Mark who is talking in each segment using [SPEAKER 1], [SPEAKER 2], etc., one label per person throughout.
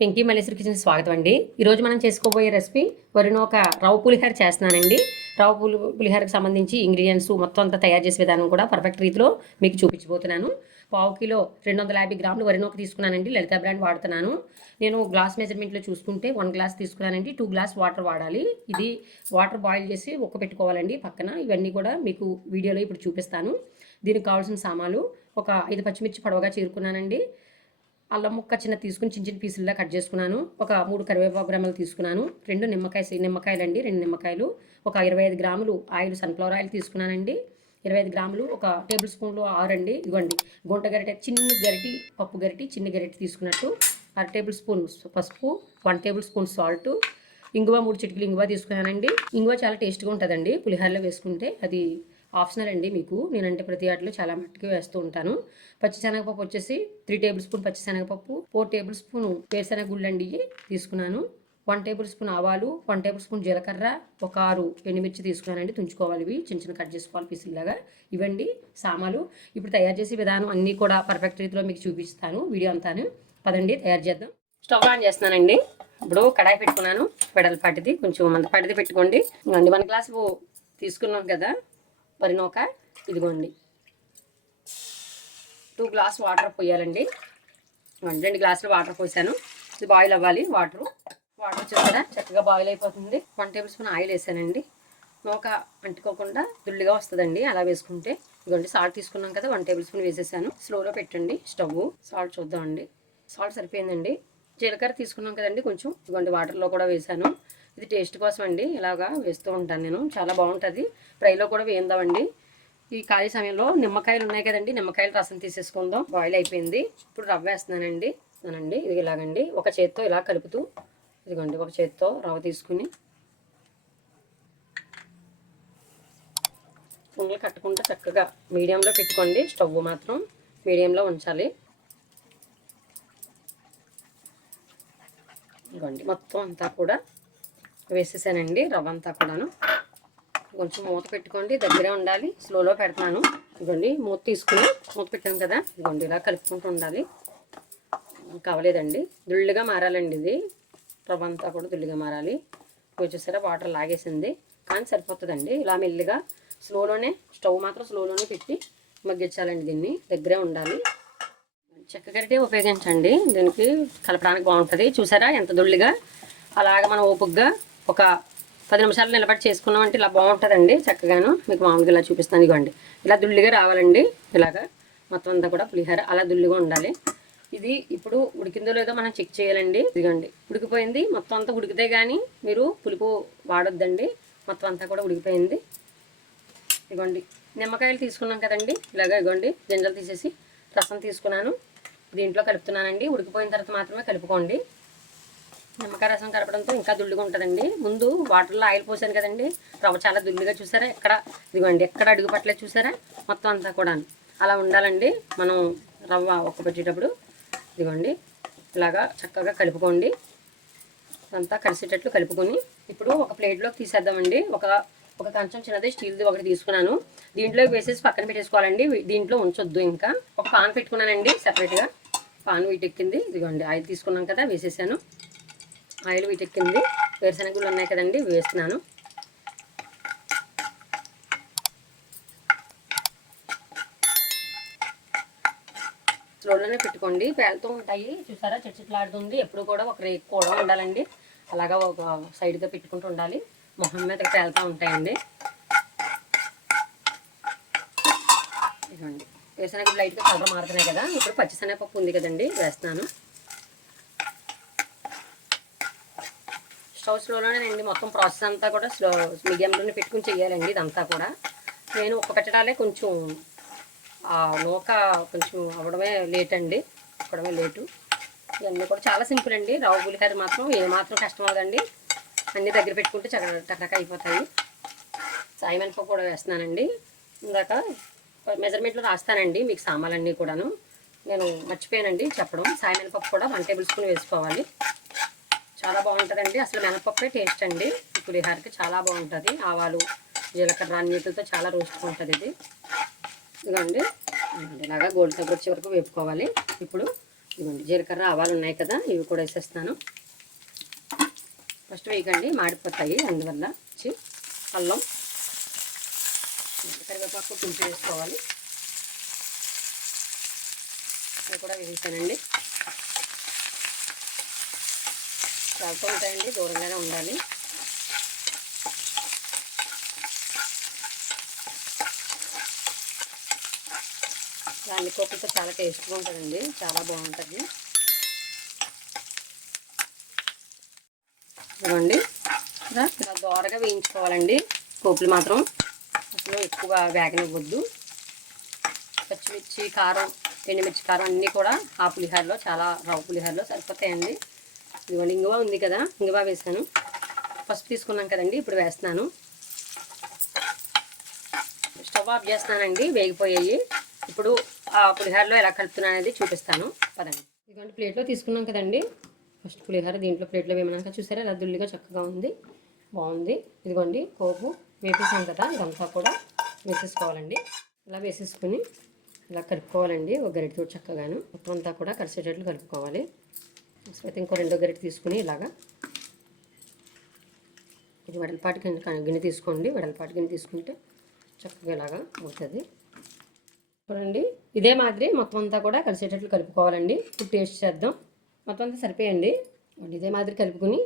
[SPEAKER 1] Venky Malleswari kitchen స్వాగతం అండి. ఈరోజు మనం చేసుకోబోయే రెసిపీ వరినోక రవ్వ పులిహార చేస్తున్నానండి. రవ్వ పులి పులిహారకు సంబంధించి ఇంగ్రీడియంట్స్ మొత్తం అంతా తయారు చేసే విధానం కూడా పర్ఫెక్ట్ రీతిలో మీకు చూపించబోతున్నాను. పావు కిలో రెండు వందల యాభై గ్రాములు వరినోక తీసుకున్నానండి. లలిత బ్రాండ్ వాడుతున్నాను. నేను గ్లాస్ మెజర్మెంట్లో చూసుకుంటే వన్ గ్లాస్ తీసుకున్నానండి. టూ గ్లాస్ వాటర్ వాడాలి. ఇది వాటర్ బాయిల్ చేసి ఉక్క పెట్టుకోవాలండి పక్కన. ఇవన్నీ కూడా మీకు వీడియోలో ఇప్పుడు చూపిస్తాను. దీనికి కావాల్సిన సామాన్లు ఒక ఐదు పచ్చిమిర్చి పొడవగా చేరుకున్నానండి. అల్లం ముక్క చిన్న తీసుకుని చిన్న చిన్న పీసుల్లా కట్ చేసుకున్నాను. ఒక మూడు కరివేపాకు గ్రాములు తీసుకున్నాను. రెండు నిమ్మకాయ నిమ్మకాయలు అండి రెండు నిమ్మకాయలు. ఒక ఇరవై ఐదు గ్రాములు ఆయిల్ సన్ఫ్లవర్ ఆయిల్ తీసుకున్నానండి. ఇరవై ఐదు గ్రాములు ఒక టేబుల్ స్పూన్లు ఆరండి ఇవ్వండి గుంట గరిటె చిన్న గరిటి పప్పు గరిటి చిన్న గరిటె తీసుకున్నట్టు అర టేబుల్ స్పూన్ పసుపు వన్ టేబుల్ స్పూన్ సాల్ట్ ఇంగువ మూడు చిటికలు ఇంగువ తీసుకున్నానండి. ఇంగువ చాలా టేస్ట్గా ఉంటుందండి. పులిహోరలో వేసుకుంటే అది ఆప్షనల్ అండి మీకు. నేనంటే ప్రతి వాటిలో చాలా మట్టుకు వేస్తూ ఉంటాను. పచ్చిశనగపప్పు వచ్చేసి త్రీ టేబుల్ స్పూన్ పచ్చిశనగపప్పు ఫోర్ టేబుల్ స్పూన్ వేరుశనగ గుళ్ళండి తీసుకున్నాను. వన్ టేబుల్ స్పూన్ ఆవాలు వన్ టేబుల్ స్పూన్ జీలకర్ర ఒక ఆరు ఎండుమిర్చి తీసుకున్నానండి తుంచుకోవాలి ఇవి. చిన్న చిన్న కట్ చేసుకోవాలి పీసుల్లాగా ఇవండి సామాలు. ఇప్పుడు తయారు చేసే విధానం అన్నీ కూడా పర్ఫెక్ట్ రీతిలో మీకు చూపిస్తాను వీడియో అంతాను. పదండి తయారు చేద్దాం. స్టవ్ ఆన్ చేస్తున్నానండి. ఇప్పుడు కడాయి పెట్టుకున్నాను. వెడల్పాటిది కొంచెం మందపాటిది పెట్టుకోండి. అండి వన్ గ్లాస్ తీసుకున్నాం కదా. వరినోక ఇదిగోండి. టూ గ్లాస్ వాటర్ పోయాలండి. రెండు గ్లాసులు వాటర్ పోసాను. ఇది బాయిల్ అవ్వాలి వాటర్ వాటర్ చూసారా చక్కగా బాయిల్ అయిపోతుంది. వన్ టేబుల్ స్పూన్ ఆయిల్ వేసానండి. నూక అంటుకోకుండా దుల్లిగా వస్తుందండి అలా వేసుకుంటే. ఇదిగోండి సాల్ట్ తీసుకున్నాం కదా వన్ టేబుల్ స్పూన్ వేసేసాను. స్లోలో పెట్టండి స్టవ్ సాల్ట్ చూద్దామండి. సాల్ట్ సరిపోయిందండి. జీలకర్ర తీసుకున్నాం కదండి కొంచెం. ఇదిగోండి వాటర్లో కూడా వేసాను. ఇది టేస్ట్ కోసం అండి ఇలాగా వేస్తూ ఉంటాను నేను. చాలా బాగుంటుంది. ఫ్రైలో కూడా వేయిందామండి. ఈ ఖాళీ సమయంలో నిమ్మకాయలు ఉన్నాయి కదండి నిమ్మకాయలు రసం తీసేసుకుందాం. బాయిల్ అయిపోయింది. ఇప్పుడు రవ్వ వేస్తున్నానండి. అనండి ఇది ఇలాగండి. ఒక చేత్తో ఇలా కలుపుతూ ఇదిగోండి ఒక చేత్తో రవ్వ తీసుకుని ఉండలు కట్టుకుంటూ చక్కగా మీడియంలో పెట్టుకోండి. స్టవ్ మాత్రం మీడియంలో ఉంచాలి. ఇదిగోండి మొత్తం అంతా కూడా వేసేసానండి రవ్వ అంతా కూడాను. కొంచెం మూత పెట్టుకోండి దగ్గరే ఉండాలి స్లోలో పెడతాను. ఇదిగోండి మూత తీసుకుని మూత పెట్టాను కదా ఇదిగోండి ఇలా కలుపుకుంటూ ఉండాలి. కావలేదండి దుళ్ళుగా మారాలండి ఇది. రవ్వ అంతా కూడా దుళ్ళుగా మారాలి. వచ్చేసరి వాటర్ లాగేసింది. కానీ సరిపోతుందండి ఇలా మెల్లిగా స్లోలోనే స్టవ్ మాత్రం స్లోలోనే పెట్టి మగ్గించాలండి దీన్ని దగ్గరే ఉండాలి. చెక్క చెక్కగరిటే ఉపయోగించండి దీనికి కలపడానికి బాగుంటుంది. చూసారా ఎంత దుళ్ళిగా? అలాగ మనం ఓపుగ్గా ఒక పది నిమిషాలు నిలబడి చేసుకున్నామంటే ఇలా బాగుంటుందండి చక్కగాను. మీకు మామూలుగా ఇలా చూపిస్తాను ఇవ్వండి ఇలా దుల్లిగా రావాలండి ఇలాగా. మొత్తం అంతా కూడా పులిహోర అలా దుల్లిగా ఉండాలి. ఇది ఇప్పుడు ఉడికిందో లేదో మనం చెక్ చేయాలండి. ఇదిగోండి. ఉడికిపోయింది మొత్తం అంతా ఉడికితే కానీ మీరు పులుపు వాడొద్దండి. మొత్తం అంతా కూడా ఉడికిపోయింది. ఇదిగోండి. నిమ్మకాయలు తీసుకున్నాం కదండి. ఇలాగ ఇదిగోండి. గింజలు తీసేసి రసం తీసుకున్నాను. దీంట్లో కలుపుతున్నానండి. ఉడికిపోయిన తర్వాత మాత్రమే కలుపుకోండి. నిమ్మకాయ రసం కలపడంతో ఇంకా దుల్లుగా ఉంటుందండి. ముందు వాటర్లో ఆయిల్ పోసాను కదండి. రవ్వ చాలా దుల్లుగా చూసారా? ఎక్కడ? ఇదిగోండి ఎక్కడ అడుగు పట్టలేదు చూసారా? మొత్తం అంతా కూడా అలా ఉండాలండి. మనం రవ్వ ఒక్క పెట్టేటప్పుడు ఇదిగోండి ఇలాగా చక్కగా కలుపుకోండి. అంతా కలిసేటట్లు కలుపుకొని ఇప్పుడు ఒక ప్లేట్లోకి తీసేద్దామండి. ఒక ఒక కంచం చిన్నది స్టీల్ది ఒకటి తీసుకున్నాను. దీంట్లో వేసేసి పక్కన పెట్టేసుకోవాలండి. దీంట్లో ఉంచొద్దు ఇంకా. ఒక పాన్ పెట్టుకున్నానండి సపరేట్గా పాన్ వీటెక్కింది. ఇదిగోండి ఆయిల్ తీసుకున్నాం కదా వేసేసాను. ఆయిల్ వీటెక్కింది. వేరుశనగలు ఉన్నాయి కదండి వేస్తున్నాను. స్లోలోనే పెట్టుకోండి. పేలుతూ ఉంటాయి. చూసారా? చిట్చిట్లాడుతుంది. ఎప్పుడు కూడా ఒక రేకు కూడా ఉండాలండి. అలాగా ఒక సైడ్గా పెట్టుకుంటూ ఉండాలి. మొహం మీద పేలుతూ ఉంటాయండి. ఇదండి వేసినాక లైట్గా కలర్ మారుతున్నాయి కదా. ఇప్పుడు పచ్చిశనగపప్పు ఉంది కదండి వేస్తున్నాను. హౌ స్లోలోనే అండి మొత్తం ప్రాసెస్ అంతా కూడా స్లో మీడియంలోనే పెట్టుకుని చేయాలండి ఇదంతా కూడా. నేను ఒక పెట్టడాలే కొంచెం నూక కొంచెం అవ్వడమే లేట్ అండి అవ్వడమే లేటు ఇవన్నీ కూడా చాలా సింపుల్ అండి. రావు పులిహోర మాత్రం ఏమాత్రం కష్టం అవదండి అన్నీ దగ్గర పెట్టుకుంటే చక్క టకటక అయిపోతాయి. సాయిమనపప్పు కూడా వేస్తున్నానండి. ఇందాక మెజర్మెంట్లో రాస్తానండి మీకు సామాన్లన్నీ కూడాను. నేను మర్చిపోయానండి చెప్పడం. సాయిమనపప్పు కూడా వన్ టేబుల్ స్పూన్ వేసుకోవాలి. చాలా బాగుంటుందండి. అసలు మినపప్పే టేస్ట్ అండి. ఈ చాలా బాగుంటుంది. ఆవాలు జీలకర్ర అన్నిటితో చాలా రుచిగా ఉంటుంది ఇది. ఇదిగోండి. ఇలాగా గోల్డ్ కలర్ వచ్చే వరకు వేపుకోవాలి. ఇప్పుడు ఇవ్వండి జీలకర్ర ఆవాలు ఉన్నాయి కదా ఇవి కూడా వేసేస్తాను. ఫస్ట్ వేయకండి మాడిపోతాయి అందువల్ల వచ్చి అల్లం కరివేపాకు పులుసు వేసుకోవాలి. అది కూడా వేసానండి చాలుతూ ఉంటాయండి దూరంగానే ఉండాలి. దాన్ని కోపితో చాలా టేస్ట్గా ఉంటుందండి చాలా బాగుంటుంది. చూడండి ఇలా దోరగా వేయించుకోవాలండి కోపులు మాత్రం. అసలు ఎక్కువ వేగనివ్వద్దు. పచ్చిమిర్చి కారం ఎండుమిర్చి కారం అన్నీ కూడా ఆ పులిహోరలో చాలా రవ్వ పులిహోరలో సరిపోతాయండి. ఇదిగోండి ఇంగువ ఉంది కదా ఇంగువ వేసాను పసుపు తీసుకున్నాం కదండి ఇప్పుడు వేస్తున్నాను. స్టవ్ ఆఫ్ చేస్తున్నానండి వేగిపోయాయి. ఇప్పుడు ఆ పులిహారలో ఎలా కలుపుతున్నాను అనేది చూపిస్తాను. పదండి. ఇదిగోండి ప్లేట్లో తీసుకున్నాం కదండి. ఫస్ట్ పులిహార దీంట్లో ప్లేట్లో వేమనాక చూసారా ఇలా దుల్లిగా చక్కగా ఉంది బాగుంది. ఇదిగోండి పోపు వేపేసాం కదా ఇదంతా కూడా వేసేసుకోవాలండి. ఇలా వేసేసుకుని ఇలా కలుపుకోవాలండి ఒక గరిటెతో చక్కగాను. మొత్తం అంతా కూడా కలిసేటట్లు కలుపుకోవాలి. అయితే ఇంకో రెండో గరిటె తీసుకుని ఇలాగా ఇది వెడల్పాటి గిన్నె గిన్నె తీసుకోండి. వెడల్పాటి గిన్నె తీసుకుంటే చక్కగా ఇలాగా అవుతుంది. చూడండి ఇదే మాదిరి మొత్తం అంతా కూడా కలిసేటట్లు కలుపుకోవాలండి. ఇప్పుడు టేస్ట్ చేద్దాం. మొత్తం అంతా సరిపోయండి. ఇదే మాదిరి కలుపుకుని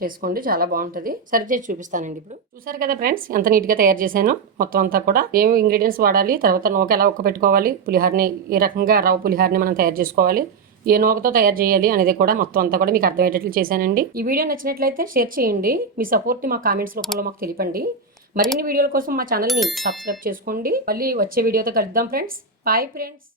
[SPEAKER 1] చేసుకోండి. చాలా బాగుంటుంది. సరి చేసి చూపిస్తానండి ఇప్పుడు. చూసారు కదా ఫ్రెండ్స్ ఎంత నీట్గా తయారు చేశాను. మొత్తం అంతా కూడా ఏమి ఇంగ్రీడియంట్స్ వాడాలి తర్వాత నూక ఎలా ఒక్క పెట్టుకోవాలి పులిహోరని ఏ రకంగా రవ్వ పులిహోరని మనం తయారు చేసుకోవాలి. ఏ నూకతో తయారు చేయాలి అనేది కూడా మొత్తం అంతా కూడా మీకు అర్థమయ్యేటట్లు చేశానండి. ఈ వీడియో నచ్చినట్లయితే షేర్ చేయండి. మీ సపోర్ట్ని మా కామెంట్స్ రూపంలో మాకు తెలిపండి. మరిన్ని వీడియోల కోసం మా ఛానల్ని సబ్స్క్రైబ్ చేసుకోండి. మళ్ళీ వచ్చే వీడియోతో కలుద్దాం ఫ్రెండ్స్ బాయ్ ఫ్రెండ్స్